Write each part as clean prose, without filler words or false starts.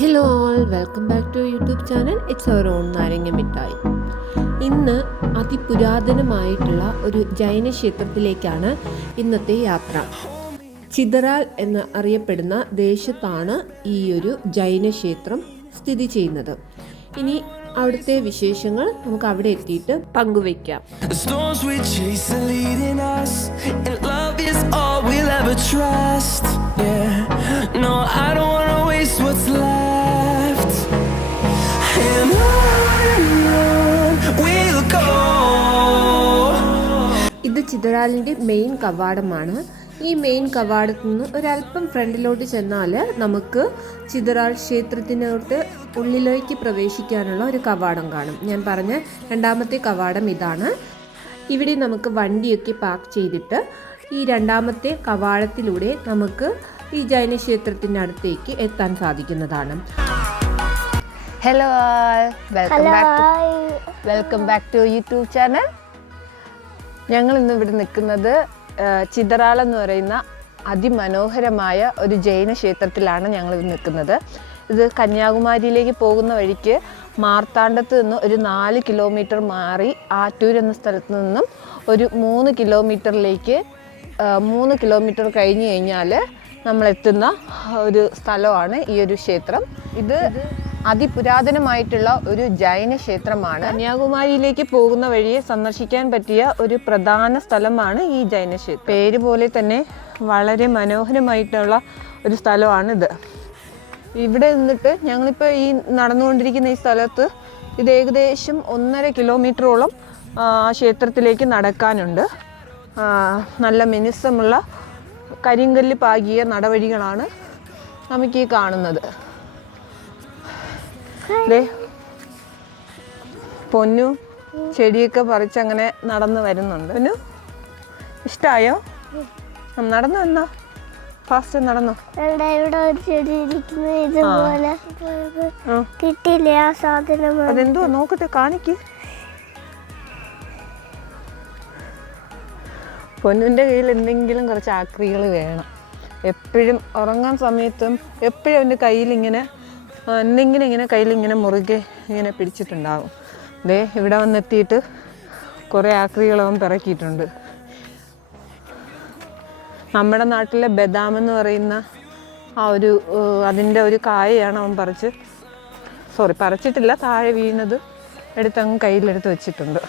Hello all, welcome back to YouTube channel. It's our own Naranga Mittayi. ഇന്ന് അതിപുരാതനമായിട്ടുള്ള ഒരു ജൈന ക്ഷേത്രത്തിലേക്കാണ് ഇന്നത്തെ യാത്ര. ചിതറാൽ എന്ന് അറിയപ്പെടുന്ന ദേശത്താണ് ഈ ഒരു ജൈന ക്ഷേത്രം സ്ഥിതി ചെയ്യുന്നത്. ഇനി അവിടുത്തെ വിശേഷങ്ങൾ നമുക്ക് അവിടെ എത്തിയിട്ട് പങ്കുവയ്ക്കാം. ഇത് ചിതറാലിൻ്റെ മെയിൻ കവാടമാണ്. ഈ മെയിൻ കവാടത്തു നിന്ന് ഒരല്പം ഫ്രണ്ടിലോട്ട് ചെന്നാൽ നമുക്ക് ചിതറാൽ ക്ഷേത്രത്തിനോട്ട് ഉള്ളിലേക്ക് പ്രവേശിക്കാനുള്ള ഒരു കവാടം കാണും. ഞാൻ പറഞ്ഞ രണ്ടാമത്തെ കവാടം ഇതാണ്. ഇവിടെ നമുക്ക് വണ്ടിയൊക്കെ പാർക്ക് ചെയ്തിട്ട് ഈ രണ്ടാമത്തെ കവാടത്തിലൂടെ നമുക്ക് ഈ ജൈന ക്ഷേത്രത്തിൻ്റെ അടുത്തേക്ക് എത്താൻ സാധിക്കുന്നതാണ്. Hello, welcome back to YouTube channel. ഞങ്ങൾ ഇന്ന് ഇവിടെ നിൽക്കുന്നത് ചിതറാൽ എന്ന് പറയുന്ന അതിമനോഹരമായ ഒരു ജൈന ക്ഷേത്രത്തിലാണ് ഞങ്ങൾ നിൽക്കുന്നത്. ഇത് കന്യാകുമാരിയിലേക്ക് പോകുന്ന വഴിക്ക് മാർത്താണ്ഡത്ത് നിന്ന് ഒരു 4 കിലോമീറ്റർ മാറി ആറ്റൂർ എന്ന സ്ഥലത്ത് നിന്നും ഒരു 3 കിലോമീറ്റർ കഴിഞ്ഞ് കഴിഞ്ഞാൽ നമ്മളെത്തുന്ന ഒരു സ്ഥലമാണ് ഈ ഒരു ക്ഷേത്രം. ഇത് അതിപുരാതനമായിട്ടുള്ള ഒരു ജൈന ക്ഷേത്രമാണ്. കന്യാകുമാരിയിലേക്ക് പോകുന്ന വഴിയെ സന്ദർശിക്കാൻ പറ്റിയ ഒരു പ്രധാന സ്ഥലമാണ് ഈ ജൈന ക്ഷേത്രം. പേര് പോലെ തന്നെ വളരെ മനോഹരമായിട്ടുള്ള ഒരു സ്ഥലമാണിത്. ഇവിടെ നിന്നിട്ട് ഞങ്ങളിപ്പോൾ ഈ നടന്നുകൊണ്ടിരിക്കുന്ന ഈ സ്ഥലത്ത് ഇത് ഏകദേശം 1.5 കിലോമീറ്ററോളം ക്ഷേത്രത്തിലേക്ക് നടക്കാനുണ്ട്. നല്ല മിനുസമുള്ള കരിങ്കല്ല് പാകിയ നടവഴികളാണ് നമുക്ക് ഈ കാണുന്നത്. പൊന്നു ചെടിയൊക്കെ പറിച്ചങ്ങനെ നടന്നു വരുന്നുണ്ട്. പൊന്നു ഇഷ്ടായോ? നടന്നു വന്നോ, ഫാസ്റ്റ് നടന്നു. അതെന്തോ നോക്കട്ടെ, കാണിക്ക്. പൊന്നുവിൻ്റെ കയ്യിൽ എന്തെങ്കിലും കുറച്ച് ആക്രികൾ വേണം. എപ്പോഴും ഉറങ്ങാൻ സമയത്തും എപ്പോഴും അവൻ്റെ കയ്യിലിങ്ങനെ എന്തെങ്കിലും ഇങ്ങനെ കയ്യിലിങ്ങനെ മുറുകെ ഇങ്ങനെ പിടിച്ചിട്ടുണ്ടാകും. ഇവിടെ വന്നെത്തിയിട്ട് കുറേ ആക്രികൾ അവൻ പിറക്കിയിട്ടുണ്ട്. നമ്മുടെ നാട്ടിലെ ബദാം എന്ന് പറയുന്ന ആ ഒരു അതിൻ്റെ ഒരു കായയാണ് അവൻ പറിച്ചിട്ടില്ല, താഴെ വീണത് എടുത്തങ്ങ് കയ്യിലെടുത്ത് വെച്ചിട്ടുണ്ട്.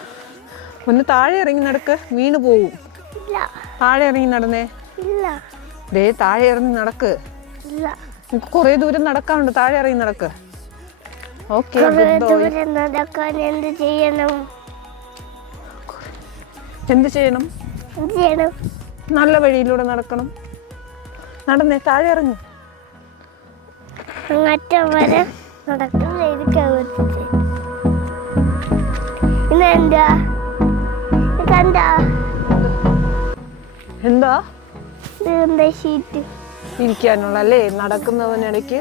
ഒന്ന് താഴെ ഇറങ്ങി നടക്ക്, വീണ് പോവും. താഴെ ഇറങ്ങി നടന്നേ. താഴെ ഇറങ്ങി നടക്ക്. കുറേ ദൂരം നടക്കാനുണ്ട്, താഴെ ഇറങ്ങി നടക്ക്. ഓക്കെ, എന്ത് ചെയ്യണം? നല്ല വഴിയിലൂടെ നടക്കണം. നടന്നേ, താഴെ ഇറങ്ങി. എന്താ ഇരിക്കാനുള്ള അല്ലേ? നടക്കുന്നവനിടയ്ക്ക്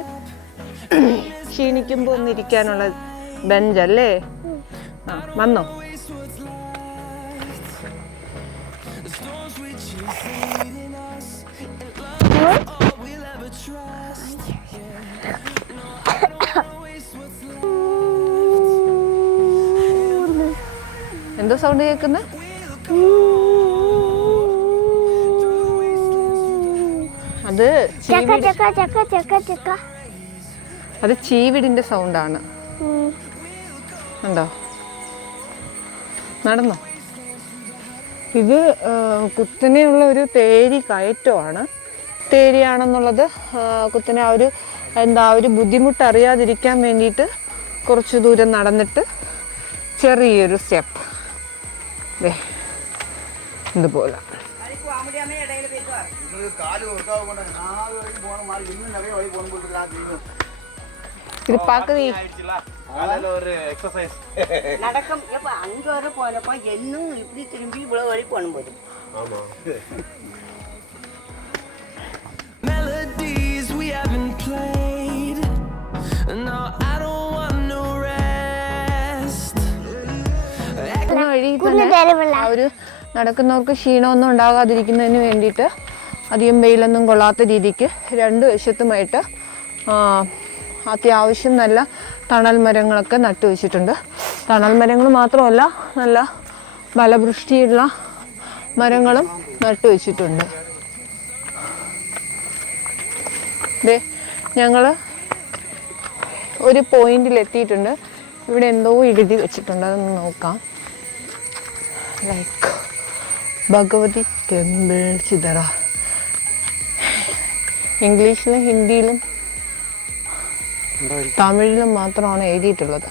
ക്ഷീണിക്കുമ്പോൾ ഒന്ന് ഇരിക്കാനുള്ള ബെഞ്ചല്ലേ? വന്നോ? എന്തോ സൗണ്ട് കേൾക്കുന്നത്? അത് ചീവിടിന്റെ സൗണ്ടാണ്. ഉണ്ടോ? നടന്നോ? ഇത് കുത്തനെയുള്ള ഒരു തേരി കയറ്റമാണ്. തേരിയാണെന്നുള്ളത് കുത്തനെ ആ ഒരു ബുദ്ധിമുട്ട് അറിയാതിരിക്കാൻ വേണ്ടിയിട്ട് കുറച്ച് ദൂരം നടന്നിട്ട് ചെറിയൊരു സ്റ്റെപ്പ് ഇതുപോലെ. நடக்கும் அங்க வர போனப்ப இன்னும் இப்படி திரும்பி இவ்வளவு வழி போகும்போது നടക്കുന്നവർക്ക് ക്ഷീണമൊന്നും ഉണ്ടാകാതിരിക്കുന്നതിന് വേണ്ടിയിട്ട് അധികം വെയിലൊന്നും കൊള്ളാത്ത രീതിക്ക് രണ്ട് വശത്തുമായിട്ട് അത്യാവശ്യം നല്ല തണൽ മരങ്ങളൊക്കെ നട്ടുവെച്ചിട്ടുണ്ട്. തണൽ മരങ്ങൾ മാത്രമല്ല, നല്ല ഫലവൃഷ്ടിയുള്ള മരങ്ങളും നട്ടുവെച്ചിട്ടുണ്ട്. ഞങ്ങൾ ഒരു പോയിന്റിൽ എത്തിയിട്ടുണ്ട്. ഇവിടെ എന്തോ എഴുതി വെച്ചിട്ടുണ്ട്, അതൊന്ന് നോക്കാം. Like Bhagavathi temple Chithara. ഇംഗ്ലീഷിലും ഹിന്ദിയിലും തമിഴിലും മാത്രമാണ് എഴുതിയിട്ടുള്ളത്.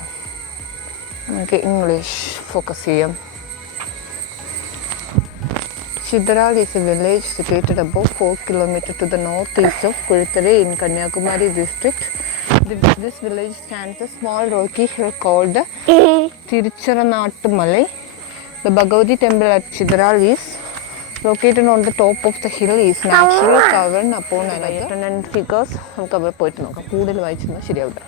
നമുക്ക് ഇംഗ്ലീഷ് ഫോക്കസ് ചെയ്യാം. Chidral is a village situated about 4 km to the northeast of Kurithare in Kanyakumari district. This village stands a small rocky hill called Tirucharanattumalai. The Bhagavati temple at Chidral is located on the top of the hill is naturally covered upon another and figures. നമുക്ക് അവിടെ പോയിട്ട് നോക്കാം. കൂടുതൽ വായിച്ചൊന്നും ശരിയാവില്ല.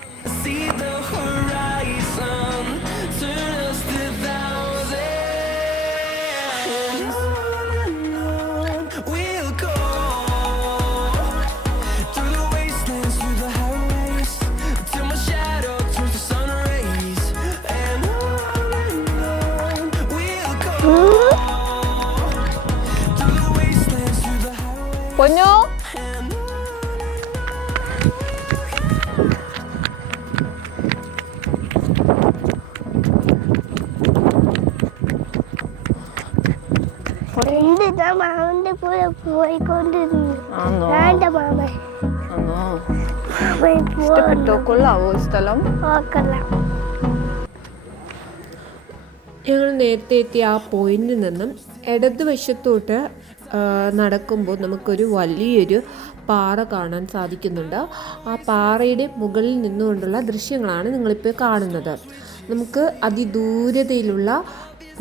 പൊന്നോ, മാമന്റെ കൂടെ പോയിക്കൊണ്ടിരുന്നു. ഇഷ്ടപ്പെട്ടോ? കൊള്ളാവോ സ്ഥലം? ഞങ്ങൾ നേരത്തെ എത്തിയ ആ പോയിന്റിൽ നിന്നും ഇടതുവശത്തോട്ട് നടക്കുമ്പോൾ നമുക്കൊരു വലിയൊരു പാറ കാണാൻ സാധിക്കുന്നുണ്ട്. ആ പാറയുടെ മുകളിൽ നിന്നുകൊണ്ടുള്ള ദൃശ്യങ്ങളാണ് നിങ്ങളിപ്പോൾ കാണുന്നത്. നമുക്ക് അതിദൂരതയിലുള്ള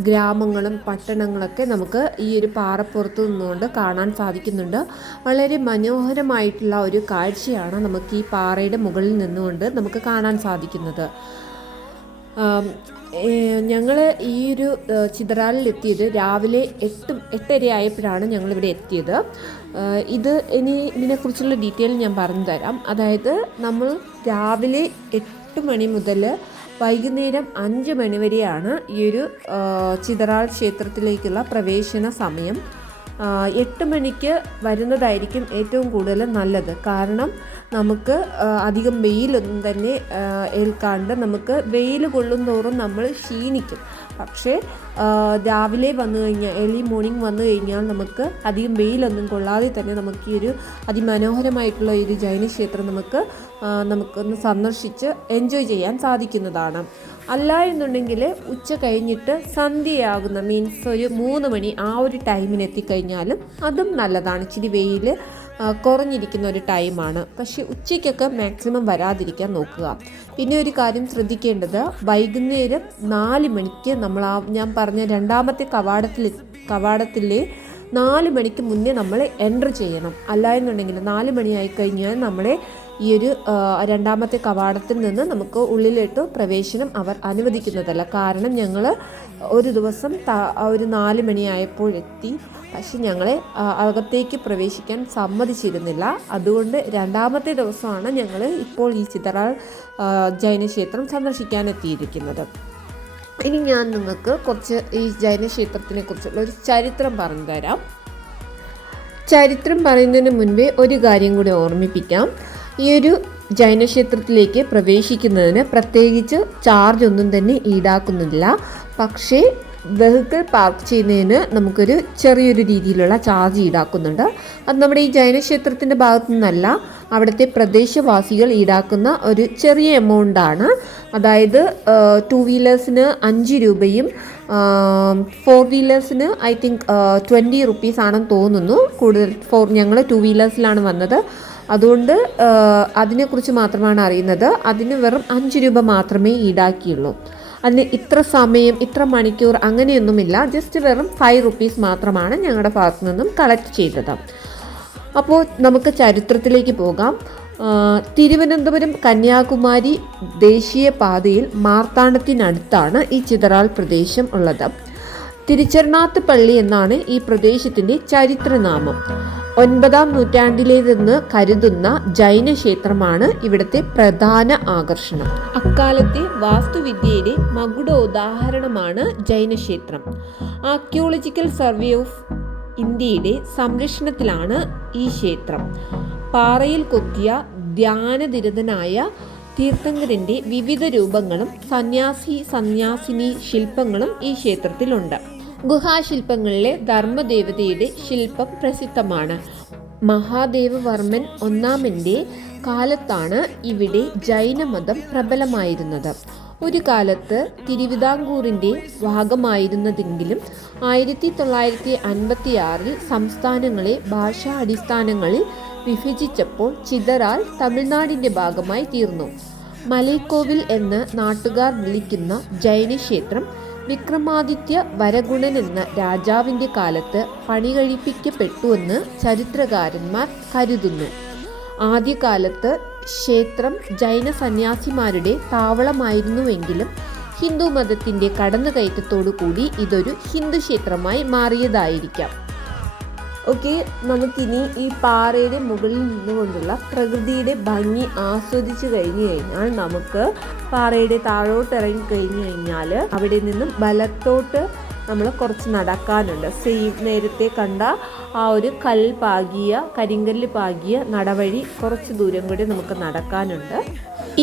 ഗ്രാമങ്ങളും പട്ടണങ്ങളൊക്കെ നമുക്ക് ഈ ഒരു പാറപ്പുറത്ത് നിന്നുകൊണ്ട് കാണാൻ സാധിക്കുന്നുണ്ട്. വളരെ മനോഹരമായിട്ടുള്ള ഒരു കാഴ്ചയാണ് നമുക്ക് ഈ പാറയുടെ മുകളിൽ നിന്നുകൊണ്ട് നമുക്ക് കാണാൻ സാധിക്കുന്നത്. ഞങ്ങൾ ഈ ഒരു ചിതറാലിൽ എത്തിയത് രാവിലെ 8:30 ആയപ്പോഴാണ് ഞങ്ങളിവിടെ എത്തിയത്. ഇതിനെക്കുറിച്ചുള്ള ഡീറ്റെയിൽ ഞാൻ പറഞ്ഞു തരാം. അതായത് നമ്മൾ രാവിലെ 8 മണി മുതൽ വൈകുന്നേരം 5 മണി വരെയാണ് ഈ ഒരു ചിതറാൽ ക്ഷേത്രത്തിലേക്കുള്ള പ്രവേശന സമയം. 8 മണിക്ക് വരുന്നതായിരിക്കും ഏറ്റവും കൂടുതൽ നല്ലത്. കാരണം നമുക്ക് അധികം വെയിലൊന്നും തന്നെ ഏൽക്കാണ്ട് നമുക്ക് വെയിൽ കൊള്ളും തോറും നമ്മൾ ക്ഷീണിക്കും. പക്ഷേ രാവിലെ വന്നു കഴിഞ്ഞാൽ, ഏർലി മോർണിംഗ് വന്നു കഴിഞ്ഞാൽ നമുക്ക് അധികം വെയിലൊന്നും കൊള്ളാതെ തന്നെ നമുക്ക് ഈ ഒരു അതിമനോഹരമായിട്ടുള്ള ഒരു ജൈനക്ഷേത്രം നമുക്കൊന്ന് സന്ദർശിച്ച് എൻജോയ് ചെയ്യാൻ സാധിക്കുന്നതാണ്. അല്ല എന്നുണ്ടെങ്കിൽ ഉച്ച കഴിഞ്ഞിട്ട് സന്ധ്യയാകുന്ന മീൻസ് ഒരു 3 മണി ആ ഒരു ടൈമിന് എത്തിക്കഴിഞ്ഞാലും അതും നല്ലതാണ്. ഇച്ചിരി വെയിൽ കുറഞ്ഞിരിക്കുന്ന ഒരു ടൈമാണ്. പക്ഷേ ഉച്ചയ്ക്കൊക്കെ മാക്സിമം വരാതിരിക്കാൻ നോക്കുക. പിന്നെ ഒരു കാര്യം ശ്രദ്ധിക്കേണ്ടത്, വൈകുന്നേരം 4 മണിക്ക് നമ്മൾ ഞാൻ പറഞ്ഞ രണ്ടാമത്തെ കവാടത്തിലെ 4 മണിക്ക് മുന്നേ നമ്മൾ എൻ്റർ ചെയ്യണം. അല്ല എന്നുണ്ടെങ്കിൽ 4 മണിയായി കഴിഞ്ഞാൽ നമ്മളെ ഈ ഒരു രണ്ടാമത്തെ കവാടത്തിൽ നിന്ന് നമുക്ക് ഉള്ളിലോട്ട് പ്രവേശനം അവർ അനുവദിക്കുന്നതല്ല. കാരണം ഞങ്ങൾ ഒരു ദിവസം ഒരു 4 മണിയായപ്പോഴെത്തി, പക്ഷെ ഞങ്ങളെ അകത്തേക്ക് പ്രവേശിക്കാൻ സമ്മതിച്ചിരുന്നില്ല. അതുകൊണ്ട് രണ്ടാമത്തെ ദിവസമാണ് ഞങ്ങൾ ഇപ്പോൾ ഈ ചിതറാൽ ജൈനക്ഷേത്രം സന്ദർശിക്കാൻ എത്തിയിരിക്കുന്നത്. ഇനി ഞാൻ നിങ്ങൾക്ക് കുറച്ച് ഈ ജൈനക്ഷേത്രത്തിനെ കുറിച്ചുള്ള ഒരു ചരിത്രം പറഞ്ഞു തരാം. ചരിത്രം പറയുന്നതിന് മുൻപേ ഒരു കാര്യം കൂടി ഓർമ്മിപ്പിക്കാം. ഈ ഒരു ജൈനക്ഷേത്രത്തിലേക്ക് പ്രവേശിക്കുന്നതിന് പ്രത്യേകിച്ച് ചാർജ് ഒന്നും തന്നെ ഈടാക്കുന്നില്ല. പക്ഷേ വെഹിക്കിൾ പാർക്ക് ചെയ്യുന്നതിന് നമുക്കൊരു ചെറിയൊരു രീതിയിലുള്ള ചാർജ് ഈടാക്കുന്നുണ്ട്. അത് നമ്മുടെ ഈ ജൈനക്ഷേത്രത്തിൻ്റെ ഭാഗത്തു നിന്നല്ല, അവിടുത്തെ പ്രദേശവാസികൾ ഈടാക്കുന്ന ഒരു ചെറിയ എമൗണ്ടാണ്. അതായത് 2 വീലേഴ്സിന് 5 രൂപയും 4 വീലേഴ്സിന് ഐ തിങ്ക് 20 റുപ്പീസ് ആണെന്ന് തോന്നുന്നു. കൂടുതൽ ഞങ്ങൾ 2 വീലേഴ്സിലാണ് വന്നത്. അതുകൊണ്ട് അതിനെക്കുറിച്ച് മാത്രമാണ് അറിയുന്നത്. അതിന് വെറും 5 രൂപ മാത്രമേ ഈടാക്കിയുള്ളൂ. അതിന് ഇത്ര സമയം, ഇത്ര മണിക്കൂർ അങ്ങനെയൊന്നുമില്ല. ജസ്റ്റ് വെറും 5 റുപ്പീസ് മാത്രമാണ് ഞങ്ങളുടെ ഭാഗത്തു നിന്നും കളക്ട് ചെയ്തത്. അപ്പോൾ നമുക്ക് ചരിത്രത്തിലേക്ക് പോകാം. തിരുവനന്തപുരം കന്യാകുമാരി ദേശീയപാതയിൽ മാർത്താണ്ഡത്തിനടുത്താണ് ഈ ചിതറാൽ പ്രദേശം ഉള്ളത്. തിരുച്ചെർണാത്ത് പള്ളി എന്നാണ് ഈ പ്രദേശത്തിൻ്റെ ചരിത്രനാമം. 9-ാം നൂറ്റാണ്ടിലേതെന്ന് കരുതുന്ന ജൈന ക്ഷേത്രമാണ് ഇവിടുത്തെ പ്രധാന ആകർഷണം. അക്കാലത്തെ വാസ്തുവിദ്യയുടെ മകുടോദാഹരണമാണ് ജൈന ക്ഷേത്രം. ആർക്കിയോളജിക്കൽ സർവേ ഓഫ് ഇന്ത്യയുടെ സംരക്ഷണത്തിലാണ് ഈ ക്ഷേത്രം. പാറയിൽ കൊത്തിയ ധ്യാനനിരതനായ തീർത്ഥങ്കരന്റെ വിവിധ രൂപങ്ങളും സന്യാസിനി ശില്പങ്ങളും ഈ ക്ഷേത്രത്തിലുണ്ട്. ഗുഹാശില്പങ്ങളിലെ ധർമ്മദേവതയുടെ ശില്പം പ്രസിദ്ധമാണ്. മഹാദേവവർമ്മൻ ഒന്നാമന്റെ കാലത്താണ് ഇവിടെ ജൈനമതം പ്രബലമായിരുന്നത്. ഒരു കാലത്ത് തിരുവിതാംകൂറിൻ്റെ ഭാഗമായിരുന്നതെങ്കിലും 1956 സംസ്ഥാനങ്ങളെ ഭാഷാ അടിസ്ഥാനങ്ങളിൽ വിഭജിച്ചപ്പോൾ ചിതറാൽ തമിഴ്നാടിൻ്റെ ഭാഗമായി തീർന്നു. മലൈക്കോവിൽ എന്ന് നാട്ടുകാർ വിളിക്കുന്ന ജൈനക്ഷേത്രം വിക്രമാദിത്യ വരഗുണൻ എന്ന രാജാവിൻ്റെ കാലത്ത് പണികഴിപ്പിക്കപ്പെട്ടുവെന്ന് ചരിത്രകാരന്മാർ കരുതുന്നു. ആദ്യകാലത്ത് ക്ഷേത്രം ജൈന സന്യാസിമാരുടെ താവളമായിരുന്നുവെങ്കിലും ഹിന്ദു മതത്തിൻ്റെ കടന്നുകയറ്റത്തോടു കൂടി ഇതൊരു ഹിന്ദു ക്ഷേത്രമായി മാറിയതായിരിക്കാം. ഓക്കെ, നമുക്കിനി ഈ പാറയുടെ മുകളിൽ നിന്നുകൊണ്ടുള്ള പ്രകൃതിയുടെ ഭംഗി ആസ്വദിച്ചു കഴിഞ്ഞു കഴിഞ്ഞാൽ നമുക്ക് പാറയുടെ താഴോട്ട് ഇറങ്ങി കഴിഞ്ഞു കഴിഞ്ഞാൽ അവിടെ നിന്നും വലത്തോട്ട് നമ്മൾ കുറച്ച് നടക്കാനുണ്ട്. സെയിം നേരത്തെ കണ്ട ആ ഒരു കരിങ്കല്ല് പാകിയ നടവഴി കുറച്ച് ദൂരം കൂടി നമുക്ക് നടക്കാനുണ്ട്.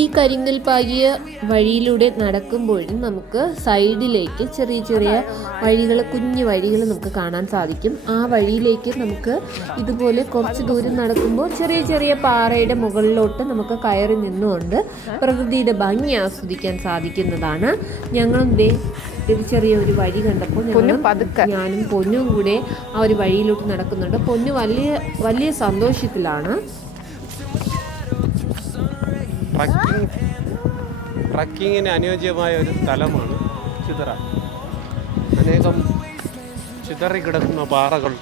ഈ കരിങ്കൽ പാകിയ വഴിയിലൂടെ നടക്കുമ്പോഴും നമുക്ക് സൈഡിലേക്ക് ചെറിയ ചെറിയ വഴികൾ, കുഞ്ഞു വഴികൾ നമുക്ക് കാണാൻ സാധിക്കും. ആ വഴിയിലേക്ക് നമുക്ക് ഇതുപോലെ കുറച്ച് ദൂരം നടക്കുമ്പോൾ ചെറിയ ചെറിയ പാറയുടെ മുകളിലോട്ട് നമുക്ക് കയറി നിന്നുകൊണ്ട് പ്രകൃതിയുടെ ഭംഗി ആസ്വദിക്കാൻ സാധിക്കുന്നതാണ്. ഞങ്ങളും ഇത് ചെറിയൊരു വഴി കണ്ടപ്പോൾ ഞാനും പൊന്നും കൂടെ ആ ഒരു വഴിയിലോട്ട് നടക്കുന്നുണ്ട്. പൊന്നു വലിയ സന്തോഷത്തിലാണ്. ട്രക്കിങ്ങിന് അനുയോജ്യമായ ഒരു സ്ഥലമാണ് ചിതറാൽ. അനേകം ചിതറിക്കിടക്കുന്ന പാറകൾ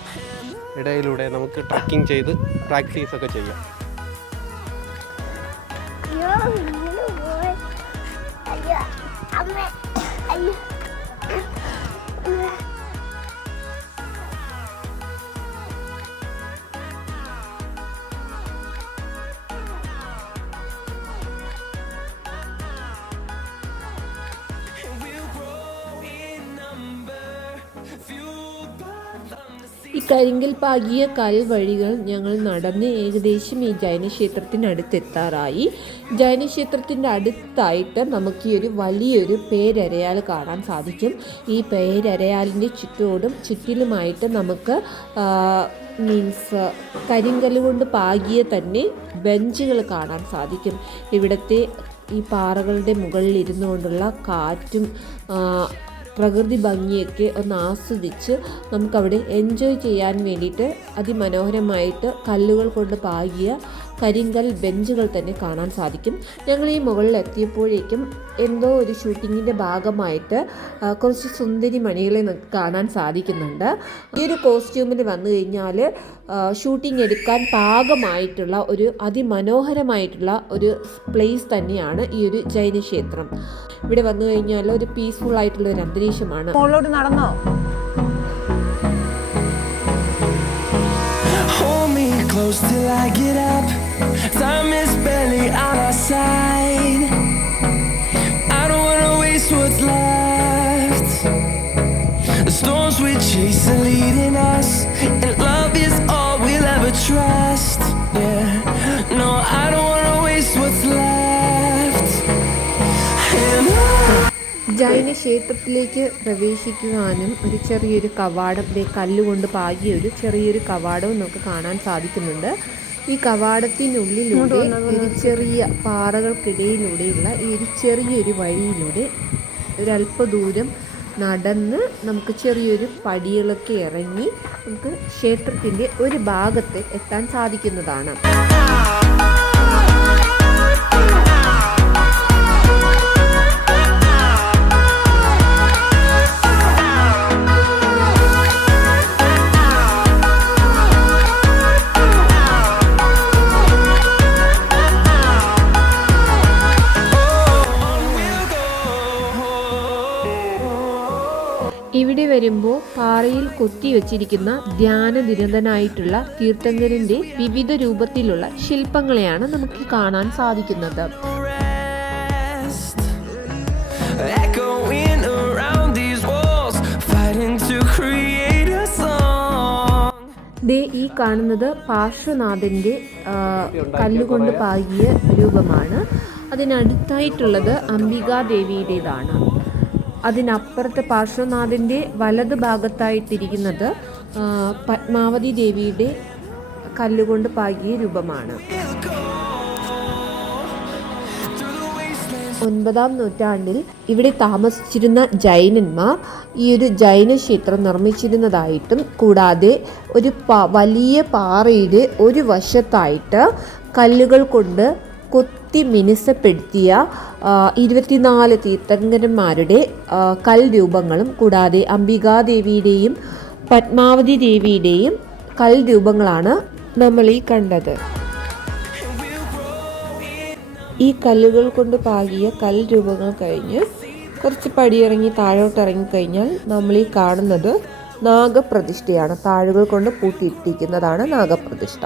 ഇടയിലൂടെ നമുക്ക് ട്രക്കിംഗ് ചെയ്ത് പ്രാക്ടീസൊക്കെ ചെയ്യാം. ഈ കരിങ്കൽ പാകിയ കൽവഴികൾ ഞങ്ങൾ നടന്ന് ഏകദേശം ഈ ജൈനക്ഷേത്രത്തിനടുത്തെത്താറായി. ജൈനക്ഷേത്രത്തിൻ്റെ അടുത്തായിട്ട് നമുക്ക് ഈ ഒരു വലിയൊരു പേരരയാൽ കാണാൻ സാധിക്കും. ഈ പേരരയാലിൻ്റെ ചുറ്റിലുമായിട്ട് നമുക്ക് കരിങ്കല്ല് കൊണ്ട് പാകിയ തന്നെ ബെഞ്ചുകൾ കാണാൻ സാധിക്കും. ഇവിടുത്തെ ഈ പാറകളുടെ മുകളിൽ ഇരുന്നു കൊണ്ടുള്ള കാറ്റും പ്രകൃതി ഭംഗിയൊക്കെ ഒന്ന് ആസ്വദിച്ച് നമുക്കവിടെ എൻജോയ് ചെയ്യാൻ വേണ്ടിയിട്ട് അതിമനോഹരമായിട്ട് കല്ലുകൾ കൊണ്ട് പാകിയ കരിങ്കൽ ബെഞ്ചുകൾ തന്നെ കാണാൻ സാധിക്കും. ഞങ്ങൾ ഈ മുകളിൽ എത്തിയപ്പോഴേക്കും എന്തോ ഒരു ഷൂട്ടിങ്ങിൻ്റെ ഭാഗമായിട്ട് കുറച്ച് സുന്ദരി മണികളെ നമുക്ക് കാണാൻ സാധിക്കുന്നുണ്ട്. ഈ ഒരു കോസ്റ്റ്യൂമിൽ വന്നു കഴിഞ്ഞാൽ ഷൂട്ടിംഗ് എടുക്കാൻ പാകമായിട്ടുള്ള ഒരു അതിമനോഹരമായിട്ടുള്ള ഒരു പ്ലേസ് തന്നെയാണ് ഈ ഒരു ജൈനക്ഷേത്രം. ഇവിടെ വന്നു കഴിഞ്ഞാൽ ഒരു പീസ്ഫുൾ ആയിട്ടുള്ള ഒരു അന്തരീക്ഷമാണ്. മുകളിലോട്ട് നടന്നോ? Close till I get up. Time is barely on our side. I don't wanna waste what's left. The storms we chase are leading us, and love is all we'll ever trust. Yeah, no, I don't wanna waste what's left. And ജൈന ക്ഷേത്രത്തിലേക്ക് പ്രവേശിക്കുവാനും ഒരു ചെറിയൊരു കവാടം, കല്ലുകൊണ്ട് പാകിയ ഒരു ചെറിയൊരു കവാടവും നമുക്ക് കാണാൻ സാധിക്കുന്നുണ്ട്. ഈ കവാടത്തിനുള്ളിലൂടെ ഒരു ചെറിയ പാറകൾക്കിടയിലൂടെയുള്ള ഈ ഒരു ചെറിയൊരു വഴിയിലൂടെ ഒരല്പദൂരം നടന്ന് നമുക്ക് ചെറിയൊരു പടികളൊക്കെ ഇറങ്ങി നമുക്ക് ക്ഷേത്രത്തിൻ്റെ ഒരു ഭാഗത്ത് എത്താൻ സാധിക്കുന്നതാണ്. ഇവിടെ കയറി വരുമ്പോൾ പാറയിൽ കൊത്തിവെച്ചിരിക്കുന്ന ധ്യാനനിരതനായിട്ടുള്ള തീർത്ഥങ്കരൻ്റെ വിവിധ രൂപത്തിലുള്ള ശില്പങ്ങളെയാണ് നമുക്ക് കാണാൻ സാധിക്കുന്നത്. Echoing around these walls, fighting to create a song. ദേ ഈ കാണുന്നത് പാർശ്വനാഥൻ്റെ കല്ലുകൊണ്ട് പാകിയ രൂപമാണ്. അതിനടുത്തായിട്ടുള്ളത് അംബികാദേവിയുടേതാണ്. അതിനപ്പുറത്തെ പാർശ്വനാഥൻ്റെ വലത് ഭാഗത്തായിട്ടിരിക്കുന്നത് പത്മാവതി ദേവിയുടെ കല്ലുകൊണ്ട് പാകിയ രൂപമാണ്. 9-ാം നൂറ്റാണ്ടിൽ ഇവിടെ താമസിച്ചിരുന്ന ജൈനന്മാർ ഈ ഒരു ജൈന ക്ഷേത്രം നിർമ്മിച്ചിരുന്നതായിട്ടും കൂടാതെ ഒരു വലിയ പാറയുടെ ഒരു വശത്തായിട്ട് കല്ലുകൾ കൊണ്ട് കൊത്തി മിനുസപ്പെടുത്തിയ 24 തീർത്ഥങ്കരന്മാരുടെ കൽരൂപങ്ങളും കൂടാതെ അംബികാദേവിയുടെയും പത്മാവതി ദേവിയുടെയും കൽരൂപങ്ങളാണ് നമ്മൾ ഈ കണ്ടത്. ഈ കല്ലുകൾ കൊണ്ട് പാകിയ കൽരൂപങ്ങൾ കഴിഞ്ഞ് കുറച്ച് പടിയിറങ്ങി താഴോട്ടിറങ്ങിക്കഴിഞ്ഞാൽ നമ്മൾ ഈ കാണുന്നത് നാഗപ്രതിഷ്ഠയാണ്. താഴുകൾ കൊണ്ട് പൂട്ടിയിട്ടിരിക്കുന്നതാണ് നാഗപ്രതിഷ്ഠ.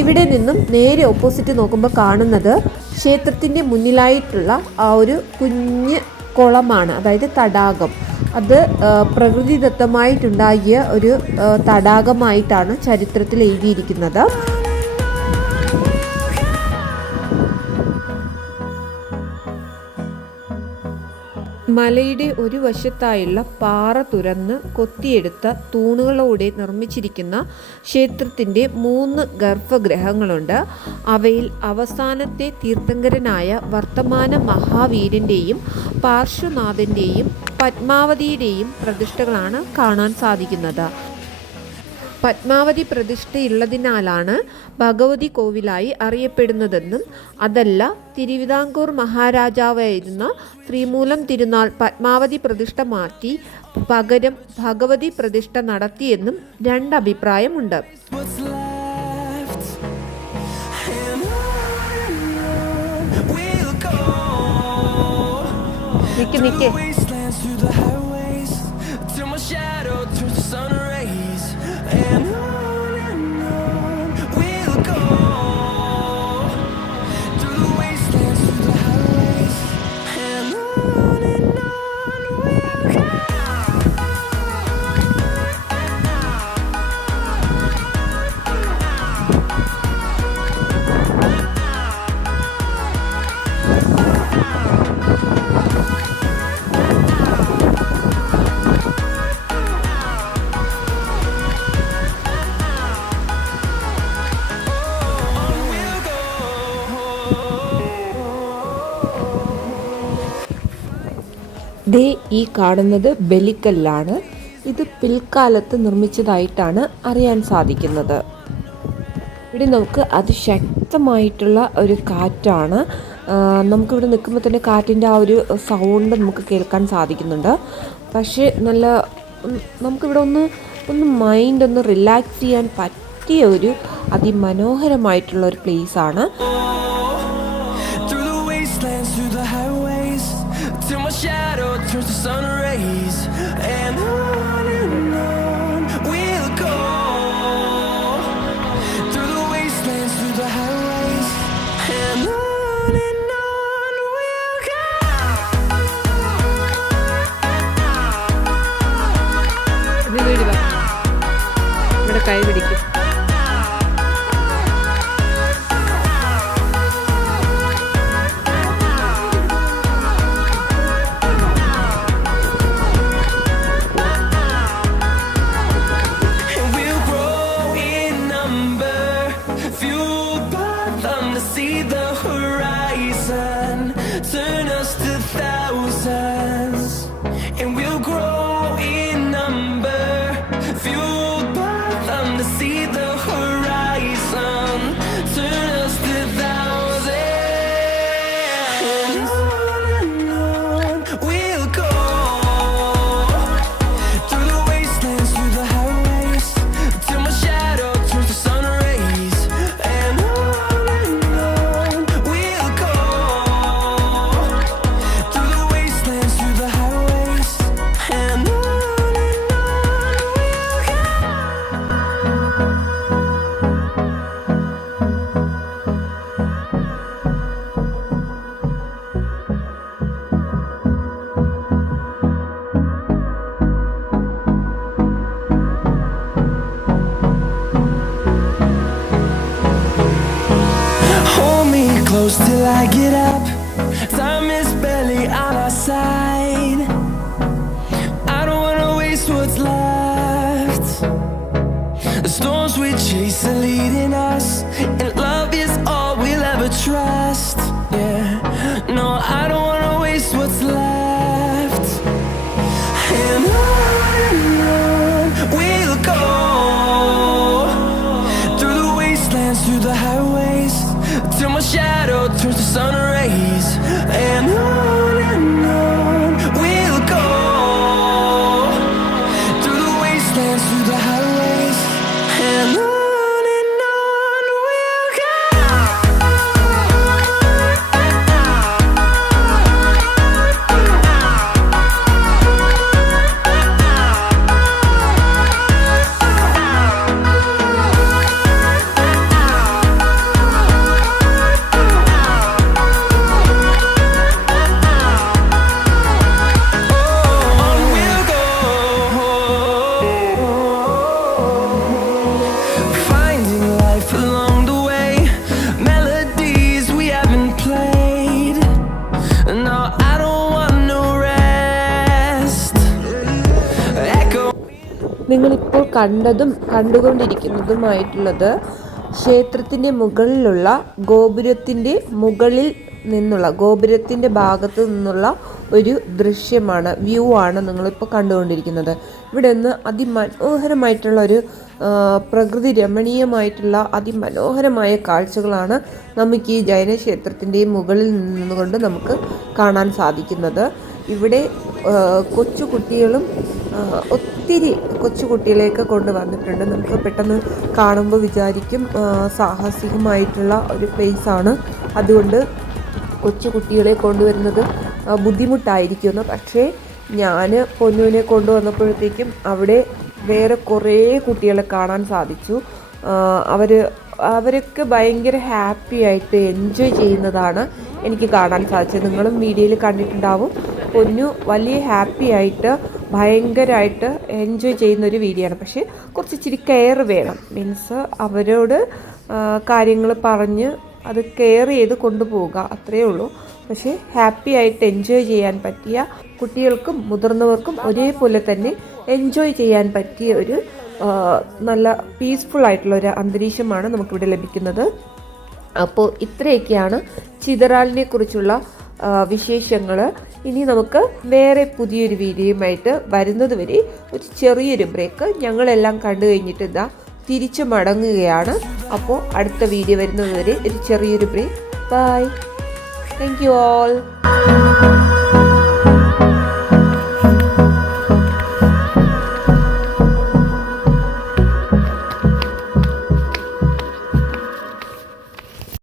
ഇവിടെ നിന്നും നേരെ ഓപ്പോസിറ്റ് നോക്കുമ്പോൾ കാണുന്നത് ക്ഷേത്രത്തിൻ്റെ മുന്നിലായിട്ടുള്ള ആ ഒരു കുഞ്ഞ് കുളമാണ്, അതായത് തടാകം. അത് പ്രകൃതിദത്തമായിട്ടുണ്ടാകിയ ഒരു തടാകമായിട്ടാണ് ചരിത്രത്തിൽ എഴുതിയിരിക്കുന്നത്. മലയുടെ ഒരു വശത്തായുള്ള പാറ തുരന്ന് കൊത്തിയെടുത്ത തൂണുകളോടെ നിർമ്മിച്ചിരിക്കുന്ന ക്ഷേത്രത്തിൻ്റെ 3 ഗർഭഗൃഹങ്ങളുണ്ട്. അവയിൽ അവസാനത്തെ തീർത്ഥങ്കരനായ വർത്തമാന മഹാവീരൻ്റെയും പാർശ്വനാഥൻ്റെയും പത്മാവതിയുടെയും പ്രതിഷ്ഠകളാണ് കാണാൻ സാധിക്കുന്നത്. പത്മാവതി പ്രതിഷ്ഠയുള്ളതിനാലാണ് ഭഗവതി കോവിലായി അറിയപ്പെടുന്നതെന്നും അതല്ല തിരുവിതാംകൂർ മഹാരാജാവായിരുന്ന ശ്രീമൂലം തിരുനാൾ പത്മാവതി പ്രതിഷ്ഠ മാറ്റി പകരം ഭഗവതി പ്രതിഷ്ഠ നടത്തിയെന്നും 2 അഭിപ്രായമുണ്ട്. നിക്ക് ദേ ഈ കാണുന്നത് ബലിക്കല്ലാണ്. ഇത് പിൽക്കാലത്ത് നിർമ്മിച്ചതായിട്ടാണ് അറിയാൻ സാധിക്കുന്നത്. ഇവിടെ നമുക്ക് അതിശക്തമായിട്ടുള്ള ഒരു കാറ്റാണ്. നമുക്കിവിടെ നിൽക്കുമ്പോൾ തന്നെ കാറ്റിൻ്റെ ആ ഒരു സൗണ്ട് നമുക്ക് കേൾക്കാൻ സാധിക്കുന്നുണ്ട്. പക്ഷേ നമുക്കിവിടെ ഒന്ന് മൈൻഡ് ഒന്ന് റിലാക്സ് ചെയ്യാൻ പറ്റിയ ഒരു അതിമനോഹരമായിട്ടുള്ള ഒരു പ്ലേസാണ്. Till my shadow turns to sun rays, and on we'll go through the wastelands, through the highways, and on we'll go. ഇവിടെ കൈ പിടിക്കും. I get up. Time is barely on our side. I don't wanna waste what's left. The storms we chase are leading us, and love is all we'll ever trust. Yeah, no, I don't wanna waste what's left. And on we'll go, through the wastelands, through the highways, till my shadow turns to sun rays. And on we'll go, through the wastelands, through the highways, and on we'll go. On we'll go, finding life along the way, melodies we haven't played. No, I don't want no rest. Echo. നിങ്ങളിപ്പോൾ കണ്ടതും കണ്ടുകൊണ്ടിരിക്കുന്നതുമായിട്ടുള്ളത് ക്ഷേത്രത്തിൻ്റെ മുകളിലുള്ള ഗോപുരത്തിൻ്റെ ഭാഗത്തു നിന്നുള്ള ഒരു ദൃശ്യമാണ്, view ആണ് നിങ്ങളിപ്പോൾ കണ്ടുകൊണ്ടിരിക്കുന്നത്. ഇവിടെ നിന്ന് അതിമനോഹരമായിട്ടുള്ള ഒരു പ്രകൃതി രമണീയമായിട്ടുള്ള അതിമനോഹരമായ കാഴ്ചകളാണ് നമുക്ക് ഈ ജൈന ക്ഷേത്രത്തിൻ്റെ മുകളിൽ നിന്നുകൊണ്ട് നമുക്ക് കാണാൻ സാധിക്കുന്നത്. ഇവിടെ കൊച്ചു കുട്ടികളും ഒത്തിരി കൊച്ചു കുട്ടികളെയൊക്കെ കൊണ്ടുവന്നിട്ടുണ്ട്. നമുക്ക് പെട്ടെന്ന് കാണുമ്പോൾ വിചാരിക്കും സാഹസികമായിട്ടുള്ള ഒരു പ്ലേസാണ്, അതുകൊണ്ട് കൊച്ചു കുട്ടികളെ കൊണ്ടുവരുന്നത് ബുദ്ധിമുട്ടായിരിക്കുമെന്ന്. പക്ഷേ ഞാൻ പൊന്നുവിനെ കൊണ്ടുവന്നപ്പോഴത്തേക്കും അവിടെ വേറെ കുറേ കുട്ടികളെ കാണാൻ സാധിച്ചു. അവരൊക്കെ ഭയങ്കര ഹാപ്പി ആയിട്ട് എൻജോയ് ചെയ്യുന്നതാണ് എനിക്ക് കാണാൻ സാധിച്ചത്. നിങ്ങളും വീഡിയോയിൽ കണ്ടിട്ടുണ്ടാവും. പൊന്നു വലിയ ഹാപ്പി ആയിട്ട് ഭയങ്കരമായിട്ട് എൻജോയ് ചെയ്യുന്നൊരു വീഡിയോ ആണ്. പക്ഷേ കുറച്ച് ഇച്ചിരി കെയർ വേണം, മീൻസ് അവരോട് കാര്യങ്ങൾ പറഞ്ഞ് അത് കെയർ ചെയ്ത് കൊണ്ടുപോവുക, അത്രയേ ഉള്ളൂ. പക്ഷേ ഹാപ്പി ആയിട്ട് എൻജോയ് ചെയ്യാൻ പറ്റിയ, കുട്ടികൾക്കും മുതിർന്നവർക്കും ഒരേപോലെ തന്നെ എൻജോയ് ചെയ്യാൻ പറ്റിയ ഒരു നല്ല പീസ്ഫുൾ ആയിട്ടുള്ള ഒരു അന്തരീക്ഷമാണ് നമുക്കിവിടെ ലഭിക്കുന്നത്. അപ്പോൾ ഇത്രയൊക്കെയാണ് ചിതറാലിനെ കുറിച്ചുള്ള വിശേഷങ്ങൾ. ഇനി നമുക്ക് വേറെ പുതിയൊരു വീഡിയോയുമായിട്ട് വരുന്നത് വരെ ഒരു ചെറിയൊരു ബ്രേക്ക്. ഞങ്ങളെല്ലാം കണ്ടു കഴിഞ്ഞിട്ട് ഇതാ തിരിച്ചു മടങ്ങുകയാണ്. അപ്പോൾ അടുത്ത വീഡിയോ വരുന്നത് വരെ ഒരു ചെറിയൊരു break. Bye, thank you all.